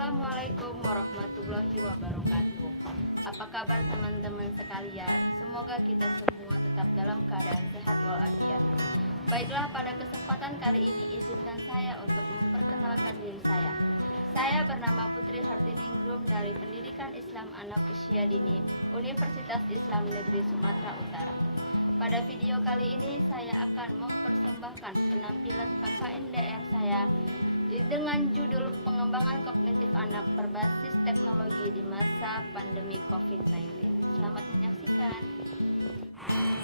Assalamualaikum warahmatullahi wabarakatuh. Apa kabar teman-teman sekalian? Semoga kita semua tetap dalam keadaan sehat walafiat. Baiklah, pada kesempatan kali ini izinkan saya untuk memperkenalkan diri saya. Saya bernama Putri Hartiningrum dari Pendidikan Islam Anak Usia Dini Universitas Islam Negeri Sumatera Utara. Pada video kali ini saya akan mempersembahkan penampilan KKNDR saya dengan judul Pengembangan Kognitif Anak Berbasis Teknologi di Masa Pandemi COVID-19. Selamat menyaksikan.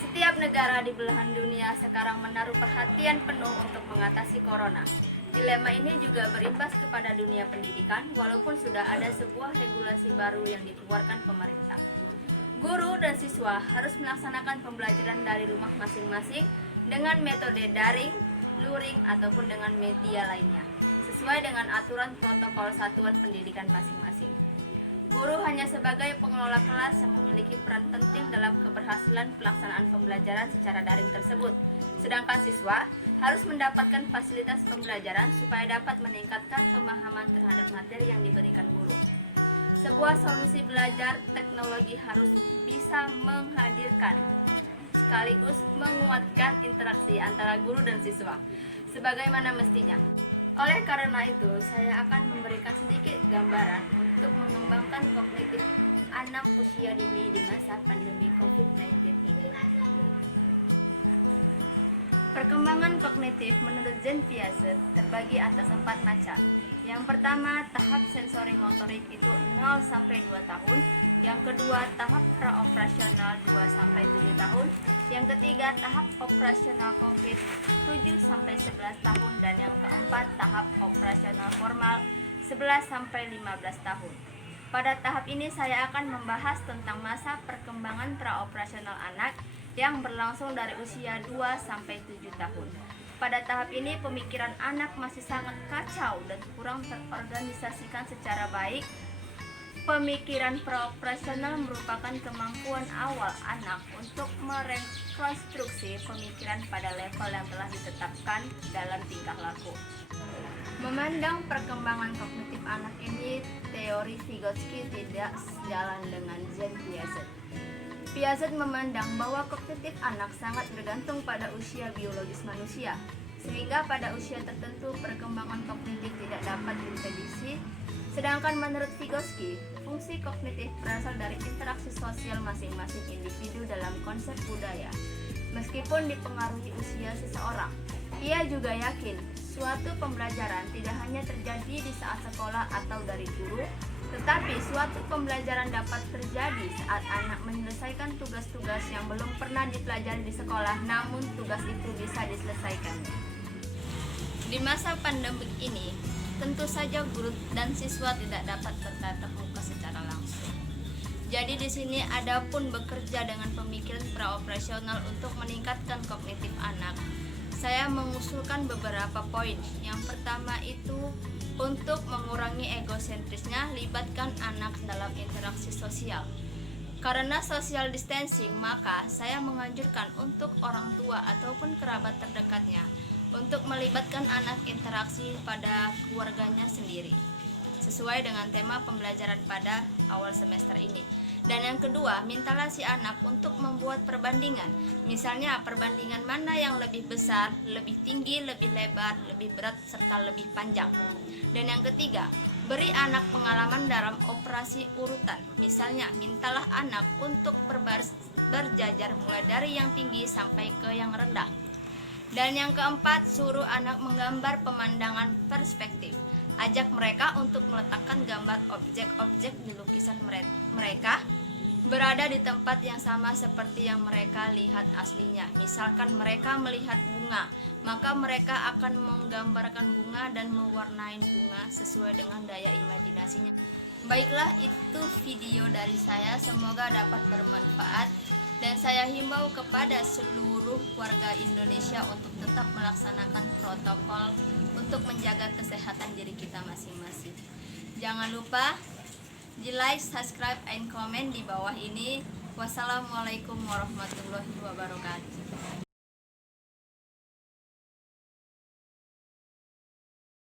Setiap negara di belahan dunia sekarang menaruh perhatian penuh untuk mengatasi corona. Dilema ini juga berimbas kepada dunia pendidikan, walaupun sudah ada sebuah regulasi baru yang dikeluarkan pemerintah. Guru dan siswa harus melaksanakan pembelajaran dari rumah masing-masing dengan metode daring, luring, ataupun dengan media lainnya, sesuai dengan aturan protokol satuan pendidikan masing-masing. Guru hanya sebagai pengelola kelas yang memiliki peran penting dalam keberhasilan pelaksanaan pembelajaran secara daring tersebut, sedangkan siswa harus mendapatkan fasilitas pembelajaran supaya dapat meningkatkan pemahaman terhadap materi yang diberikan guru. Sebuah solusi belajar teknologi harus bisa menghadirkan sekaligus menguatkan interaksi antara guru dan siswa sebagaimana mestinya. Oleh karena itu, saya akan memberikan sedikit gambaran untuk mengembangkan kognitif anak usia dini di masa pandemi COVID-19 ini. Perkembangan kognitif menurut Jean Piaget terbagi atas 4 macam. Yang pertama, tahap sensori motorik itu 0 sampai 2 tahun. Yang kedua, tahap praoperasional 2 sampai 7 tahun. Yang ketiga, tahap operasional konkret 7 sampai 11 tahun, dan yang keempat, tahap operasional formal 11 sampai 15 tahun. Pada tahap ini saya akan membahas tentang masa perkembangan praoperasional anak yang berlangsung dari usia 2 sampai 7 tahun. Pada tahap ini pemikiran anak masih sangat kacau dan kurang terorganisasikan secara baik. Pemikiran praoperasional merupakan kemampuan awal anak untuk merekonstruksi pemikiran pada level yang telah ditetapkan dalam tingkah laku. Memandang perkembangan kognitif anak ini, teori Vygotsky tidak sejalan dengan Jean Piaget. Piaget memandang bahwa kognitif anak sangat bergantung pada usia biologis manusia, sehingga pada usia tertentu perkembangan kognitif tidak dapat diprediksi. Sedangkan menurut Vygotsky, fungsi kognitif berasal dari interaksi sosial masing-masing individu dalam konsep budaya. Meskipun dipengaruhi usia seseorang, ia juga yakin suatu pembelajaran tidak hanya terjadi di saat sekolah atau dari guru, tetapi suatu pembelajaran dapat terjadi saat anak menyelesaikan tugas-tugas yang belum pernah dipelajari di sekolah, namun tugas itu bisa diselesaikan. Di masa pandemi ini, tentu saja guru dan siswa tidak dapat bertatap muka secara langsung. Jadi di sini ada pun bekerja dengan pemikiran praoperasional untuk meningkatkan kognitif anak. Saya mengusulkan beberapa poin. Yang pertama itu untuk mengurangi egosentrisnya, libatkan anak dalam interaksi sosial. Karena social distancing, maka saya menganjurkan untuk orang tua ataupun kerabat terdekatnya untuk melibatkan anak interaksi pada keluarganya sendiri, sesuai dengan tema pembelajaran pada awal semester ini. Dan yang kedua, mintalah si anak untuk membuat perbandingan. Misalnya, perbandingan mana yang lebih besar, lebih tinggi, lebih lebar, lebih berat, serta lebih panjang. Dan yang ketiga, beri anak pengalaman dalam operasi urutan. Misalnya, mintalah anak untuk berbaris berjajar mulai dari yang tinggi sampai ke yang rendah. Dan yang keempat, suruh anak menggambar pemandangan perspektif. Ajak mereka untuk meletakkan gambar objek-objek di lukisan mereka berada di tempat yang sama seperti yang mereka lihat aslinya. Misalkan mereka melihat bunga, maka mereka akan menggambarkan bunga dan mewarnai bunga sesuai dengan daya imajinasinya. Baiklah, itu video dari saya, semoga dapat bermanfaat. Dan saya himbau kepada seluruh warga Indonesia untuk tetap melaksanakan protokol untuk menjaga kesehatan diri kita masing-masing. Jangan lupa di like, subscribe, and comment di bawah ini. Wassalamualaikum warahmatullahi wabarakatuh.